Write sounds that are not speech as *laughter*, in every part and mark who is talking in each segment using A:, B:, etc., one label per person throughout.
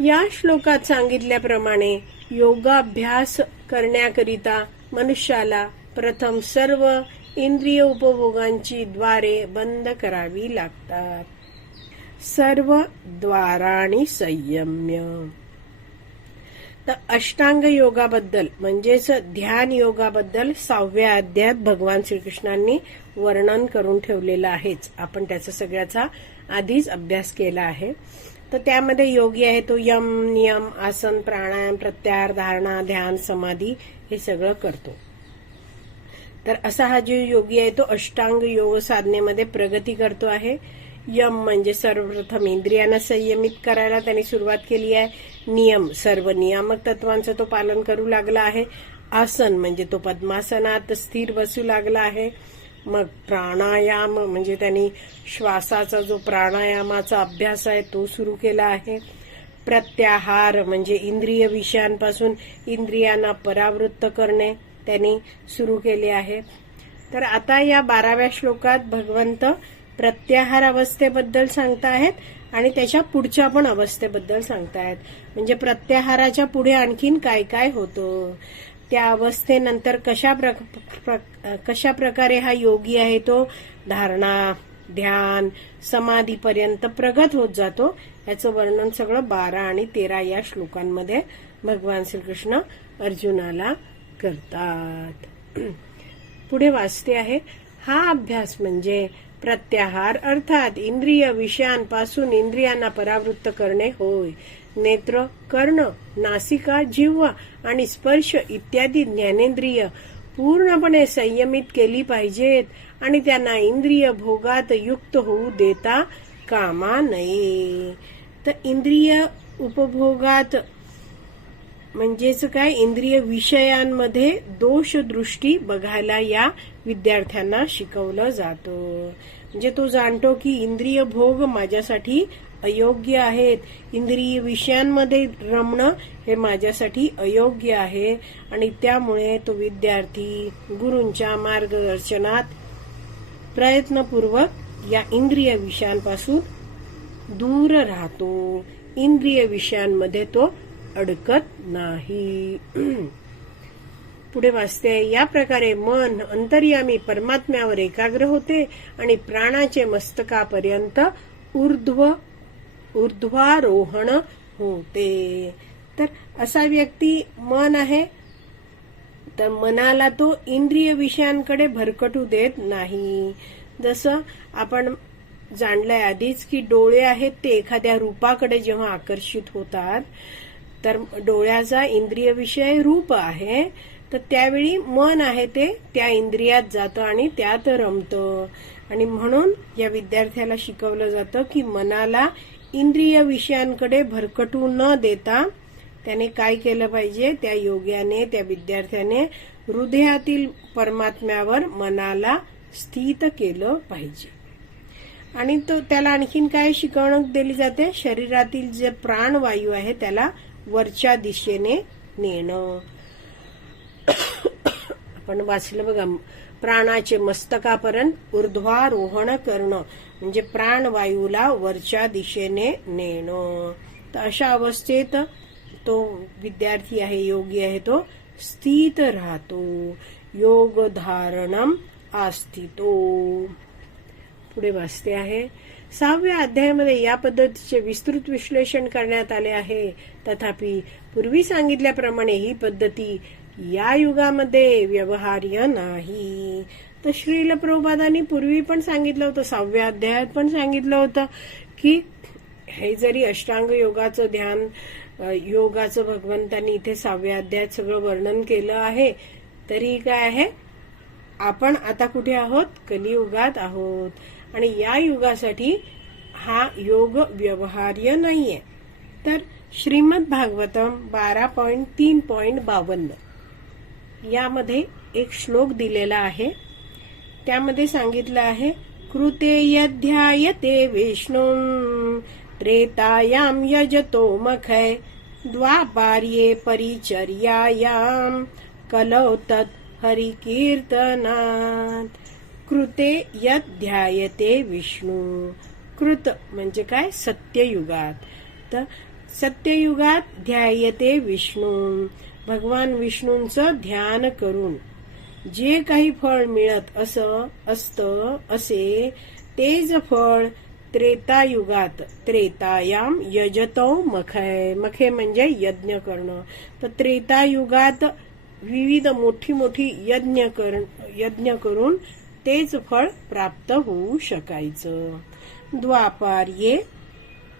A: या श्लोकात सांगितल्याप्रमाणे योगाभ्यास करण्याकरिता मनुष्याला प्रथम सर्व इंद्रिय उपभोगांची द्वारे बंद करावी लागतात. सर्व द्वाराणी संयम्य. तर अष्टांग योगाबद्दल म्हणजेच ध्यान योगाबद्दल सहाव्या अध्यायात भगवान श्रीकृष्णांनी वर्णन करून ठेवलेलं आहेच. आपण त्याचा सगळ्याचा आधीच अभ्यास केला आहे. तर त्यामध्ये योगी आहे तो यम नियम आसन प्राणायाम प्रत्याहार धारणा ध्यान समाधी हे सगळं करतो. तर असा हा जो योगी आहे तो अष्टांग योग साधनेमध्ये प्रगती करतो आहे. यम म्हणजे सर्वप्रथम इंद्रियांना संयमित करायला त्यांनी सुरुवात केली आहे. नियम सर्व नियामक तत्वांचं तो पालन करू लागला आहे. आसन म्हणजे तो पद्मासनात स्थिर बसू लागला आहे. मग प्राणायाम म्हणजे त्यांनी श्वासाचा जो प्राणायामाचा अभ्यास आहे तो सुरू केला आहे. प्रत्याहार म्हणजे इंद्रिय विषयांपासून इंद्रियांना परावृत्त करणे त्यांनी सुरू केले आहे. तर आता या बाराव्या श्लोकात भगवंत प्रत्याहार अवस्थेबद्दल सांगताहेत आणि त्याच्या पुढच्या पण अवस्थेबद्दल सांगतायत म्हणजे प्रत्याहाराच्या पुढे आणखीन काय काय होतं? त्या अवस्थेनंतर कशा प्र, कशा प्रकारे हा योगी आहे तो? धारणा ध्यान समाधीपर्यंत प्रगत होत जातो. याचं वर्णन सगळं बारा आणि तेरा या श्लोकांमध्ये भगवान श्रीकृष्ण अर्जुनाला करतात. *clears throat* पुढे वाचते आहे हा अभ्यास म्हणजे प्रत्याहार अर्थात इंद्रिय विषयांपासून इंद्रियांना परावृत्त करणे होय. नेत्र कर्ण नासिका जिव्हा आणि स्पर्श इत्यादी ज्ञानेंद्रिय पूर्णपणे संयमित केली पाहिजेत आणि त्यांना इंद्रिय भोगात युक्त होऊ देता कामा नये. तर इंद्रिय उपभोगात म्हणजेच काय? इंद्रिय विषयांमध्ये दोष दृष्टी बघायला या विद्यार्थ्यांना शिकवलं जातं. म्हणजे तो जाणतो की इंद्रिय भोग माझ्यासाठी अयोग्य आहेत. इंद्रिय विषयांमध्ये रमणं हे माझ्यासाठी अयोग्य आहे. आणि त्यामुळे तो विद्यार्थी गुरूंच्या मार्गदर्शनात प्रयत्नपूर्वक या इंद्रिय विषयांपासून दूर राहतो. इंद्रिय विषयांमध्ये तो अडकत नाही. *clears throat* पुढे वाचते या प्रकारे मन अंतर्यामी परमात्म्यावर एकाग्र होते आणि प्राणाचे मस्तकापर्यंत ऊर्ध्व ऊर्ध्वारोहण होते. तर असा व्यक्ती मन आहे. तर मनाला तो इंद्रिय विषयांकडे भरकटू देत नाही. जसं आपण जाणलंय आधीच की डोळे आहेत ते एखाद्या रूपाकडे जेव्हा आकर्षित होतात तर डोळ्याचा इंद्रिय विषय रूप आहे. तर त्यावेळी मन आहे ते त्या इंद्रियात जातं आणि त्यात रमतं. आणि म्हणून या विद्यार्थ्याला शिकवलं जातं की मनाला इंद्रिय विषयांकडे भरकटू न देता त्याने काय केलं पाहिजे? त्या योग्याने त्या विद्यार्थ्याने हृदयातील परमात्म्यावर मनाला स्थित केलं पाहिजे. आणि तो त्याला आणखीन काय शिकवणूक दिली जाते? शरीरातील जे प्राणवायू आहे त्याला वरच्या दिशेने नेणं. *coughs* आपण वाचलं बघा प्राणाचे मस्तकापर्यंत ऊर्ध्वारोहण करणं. म्हणजे प्राणवायूला वरच्या दिशेने नेणं. तर अशा अवस्थेत तो विद्यार्थी आहे योगी आहे तो स्थित राहतो. योग धारणम आस्थितो. पुढे वाचते आहे. सहाव्या अध्यायामध्ये या पद्धतीचे विस्तृत विश्लेषण करण्यात आले आहे. तथापि पूर्वी सांगितल्याप्रमाणे ही पद्धती या युगामध्ये व्यवहार्य नाही. तर श्रील प्रभुपादांनी पूर्वी पण सांगितलं होतं सहाव्या अध्यायात पण सांगितलं होतं की हे जरी अष्टांग योगाचं ध्यान योगाचं भगवंतांनी इथे सहाव्या अध्यायात सगळं वर्णन केलं आहे तरी काय आहे? आपण आता कुठे आहोत? कलियुगात आहोत. आणि या युगासाठी हा योग व्यवहार्य नाहीये. तर श्रीमद भागवतम बारा पॉइंट तीन पॉइंट बावन्न. यामध्ये एक श्लोक दिलेला आहे. त्यामध्ये सांगितलं आहे कृते यध्यायते विष्णू त्रेतायाम यजतो मखय द्वापार्ये परिचर्यायाम कलौ तत् हरिकीर्तनात. कृते यध्यायते विष्णू. कृत म्हणजे काय? सत्ययुगात. तर सत्ययुगात ध्यायते विष्णू. भगवान विष्णूंचं ध्यान करून. जे काही फळ मिळत असं असतं असे तेच फळ त्रेतायुगात त्रेतायाम यजतो मखय मखे म्हणजे यज्ञ करणं. तर त्रेतायुगात विविध मोठी मोठी यज्ञ कर यज्ञ करून तेच फळ प्राप्त होऊ शकायचं. द्वापार ये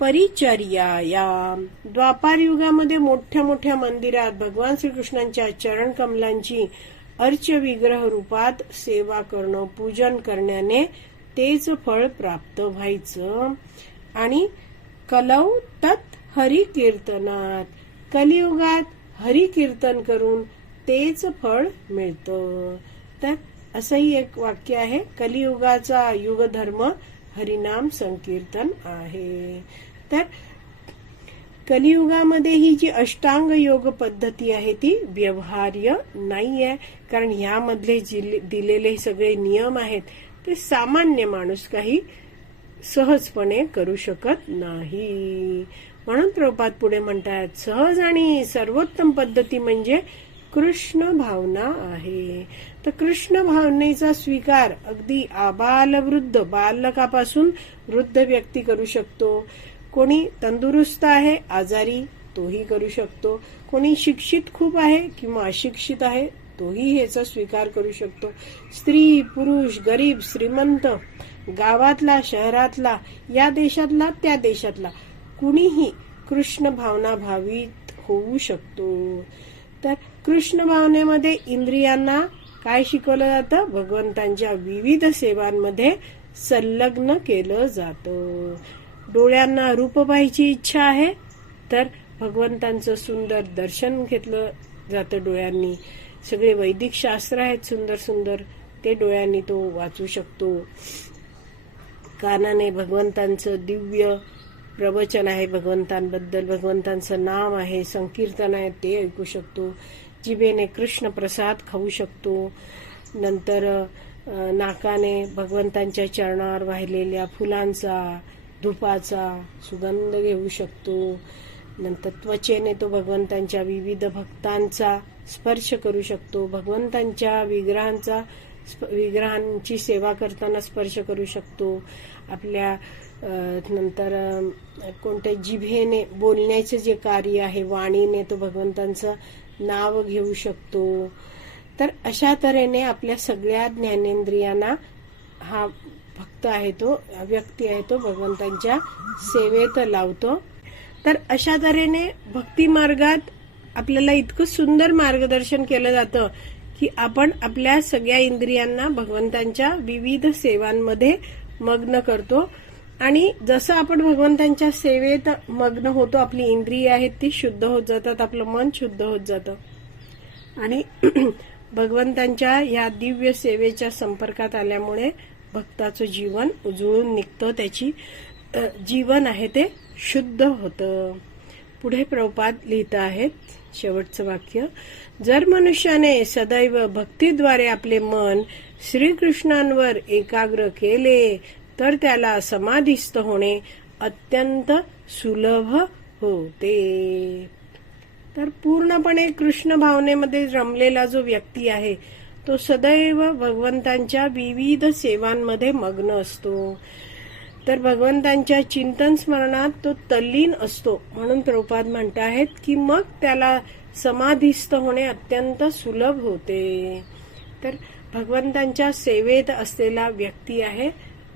A: परिचर्याया द्वापार युगामध्ये मोठ्या मोठ्या मंदिरात भगवान श्रीकृष्णांच्या चरण कमलांची अर्च विग्रह रूपात सेवा करणं पूजन करण्याने तेच फळ प्राप्त व्हायचं. आणि कलौ तत् हरी कीर्तनात कलियुगात हरी कीर्तन करून तेच फळ मिळतं. तर असंही एक वाक्य आहे कलियुगाचा युगधर्म हरिनाम संकीर्तन आहे. तर कलियुगामध्ये ही जी अष्टांग योग पद्धती आहे ती व्यवहार्य नाही आहे कारण ह्यामधले दिलेले सगळे नियम आहेत ते सामान्य माणूस काही सहजपणे करू शकत नाही. म्हणून प्रपात पुढे म्हणतात सहज आणि सर्वोत्तम पद्धती म्हणजे कृष्ण भावना आहे. तर कृष्ण भावनेचा स्वीकार अगदी आबालवृद्ध बालकापासून वृद्ध व्यक्ती करू शकतो. कोणी तंदुरुस्त आहे आजारी तोही करू शकतो. कोणी शिक्षित खूप आहे किंवा अशिक्षित आहे तोही ह्याचा स्वीकार करू शकतो. स्त्री पुरुष गरीब श्रीमंत गावातला शहरातला या देशातला त्या देशातला कुणीही कृष्ण भावना भावित होऊ शकतो. तर कृष्ण भावनेमध्ये इंद्रियांना काय शिकवलं जातं? भगवंतांच्या विविध सेवांमध्ये संलग्न केलं जातं. डोळ्यांना रूप पाहायची इच्छा आहे तर भगवंतांचं सुंदर दर्शन घेतलं जातं डोळ्यांनी. सगळे वैदिक शास्त्र आहेत सुंदर सुंदर ते डोळ्यांनी तो वाचू शकतो. कानाने भगवंतांचं दिव्य प्रवचन आहे भगवंतांबद्दल भगवंतांचं नाम आहे संकीर्तन आहे ते ऐकू शकतो. जिभेने कृष्ण प्रसाद खाऊ शकतो. नंतर नाकाने भगवंतांच्या चरणावर वाहिलेल्या फुलांचा धुपाचा सुगंध घेऊ शकतो. नंतर त्वचेने तो भगवंतांच्या विविध भक्तांचा स्पर्श करू शकतो. भगवंतांच्या विग्रहांचा स्प- विग्रहांची सेवा करताना स्पर्श करू शकतो. आपल्या नंतर कोणत्या जिभेने बोलण्याचे जे कार्य आहे वाणीने तो भगवंतांचं नाव घेऊ शकतो. तर अशा तऱ्हेने आपल्या सगळ्या ज्ञानेंद्रियांना हा भक्त आहे तो व्यक्ती आहे तो भगवंतांच्या सेवेत लावतो. तर अशा तऱ्हेने भक्ती मार्गात आपल्याला इतकं सुंदर मार्गदर्शन केलं जातं की आपण आपल्या सगळ्या इंद्रियांना भगवंतांच्या विविध सेवांमध्ये मग्न करतो. आणि जसं आपण भगवंतांच्या सेवेत मग्न होतो आपली इंद्रिय आहेत ती शुद्ध होत जातात आपलं मन शुद्ध होत जातं. आणि *clears throat* भगवंतांच्या या दिव्य सेवेच्या संपर्कात आल्यामुळे भक्ताचं जीवन उजळून निघतं त्याची जीवन आहे ते शुद्ध होतं. पुढे प्रपात लिहित आहेत शेवटचं वाक्य. जर मनुष्याने सदैव भक्तीद्वारे आपले मन श्रीकृष्णांवर एकाग्र केले तर त्याला समाधिस्थ होणे अत्यंत सुलभ होते. तर पूर्णपणे कृष्ण भावनेमध्ये रमलेला जो व्यक्ती आहे तो सदैव भगवंतांच्या विविध सेवांमध्ये मग्न असतो. तर भगवंतांच्या चिंतन स्मरणात तो तल्लीन असतो. म्हणून प्रौपाद म्हणत आहेत की मग त्याला समाधिस्थ होणे अत्यंत सुलभ होते. तर भगवंतांच्या सेवेत असलेला व्यक्ती आहे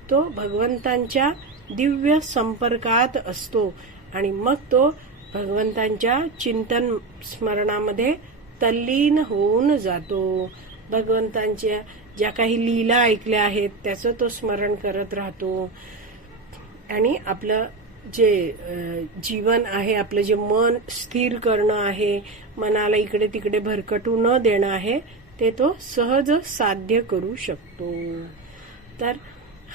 A: तो भगवंतांच्या दिव्य संपर्कात असतो आणि मग तो भगवंतांच्या चिंतन स्मरणामध्ये तल्लीन होऊन जातो. भगवंतांच्या ज्या काही लीला ऐकल्या आहेत त्याचं तो स्मरण करत राहतो. आणि आपलं जे जीवन आहे आपलं जे मन स्थिर करणं आहे मनाला इकडे तिकडे भरकटू न देणं आहे ते तो सहज साध्य करू शकतो. तर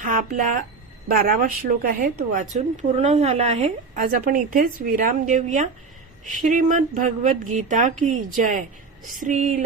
A: हा आपला बारावा श्लोक आहे तो वाचून पूर्ण झाला आहे. आज आपण इथेच विराम देऊया. श्रीमद भगवत गीता की जय. श्रील